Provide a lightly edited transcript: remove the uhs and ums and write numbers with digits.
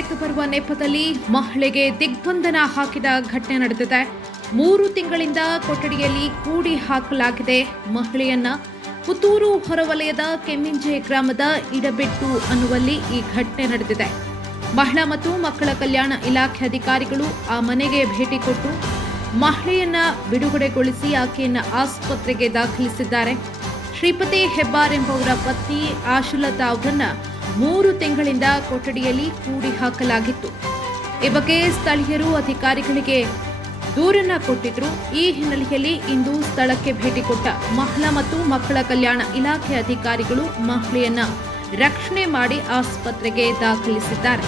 Date ಬರುವ ನೆಪದಲ್ಲಿ ಮಹಿಳೆಗೆ ದಿಗ್ಬಂಧನ ಹಾಕಿದ ಘಟನೆ ನಡೆದಿದೆ. 3 ತಿಂಗಳಿಂದ ಕೊಠಡಿಯಲ್ಲಿ ಕೂಡಿ ಹಾಕಲಾಗಿದೆ. ಮಹಿಳೆಯನ್ನ ಪುತ್ತೂರು ಹೊರವಲಯದ ಕೆಮ್ಮಿಂಜೆ ಗ್ರಾಮದ ಇಡಬೆಟ್ಟು ಅನ್ನುವಲ್ಲಿ ಈ ಘಟನೆ ನಡೆದಿದೆ. ಮಹಿಳಾ ಮತ್ತು ಮಕ್ಕಳ ಕಲ್ಯಾಣ ಇಲಾಖೆ ಅಧಿಕಾರಿಗಳು ಆ ಮನೆಗೆ ಭೇಟಿ ಕೊಟ್ಟು ಮಹಿಳೆಯನ್ನ ಬಿಡುಗಡೆಗೊಳಿಸಿ ಆಕೆಯನ್ನ ಆಸ್ಪತ್ರೆಗೆ ದಾಖಲಿಸಿದ್ದಾರೆ. ಶ್ರೀಪತಿ ಹೆಬ್ಬಾರ್ ಎಂಬುವರ ಪತ್ನಿ ಆಶುಲತಾ ಅವರನ್ನ 3 ತಿಂಗಳಿಂದ ಕೊಠಡಿಯಲ್ಲಿ ಕೂಡಿ ಹಾಕಲಾಗಿತ್ತು. ಈ ಬಗ್ಗೆ ಸ್ಥಳೀಯರು ಅಧಿಕಾರಿಗಳಿಗೆ ದೂರನ್ನ ಕೊಟ್ಟಿದ್ರು. ಈ ಹಿನ್ನೆಲೆಯಲ್ಲಿ ಇಂದು ಸ್ಥಳಕ್ಕೆ ಭೇಟಿ ಕೊಟ್ಟ ಮಹಿಳಾ ಮತ್ತು ಮಕ್ಕಳ ಕಲ್ಯಾಣ ಇಲಾಖೆ ಅಧಿಕಾರಿಗಳು ಮಹಿಳೆಯನ್ನ ರಕ್ಷಣೆ ಮಾಡಿ ಆಸ್ಪತ್ರೆಗೆ ದಾಖಲಿಸಿದ್ದಾರೆ.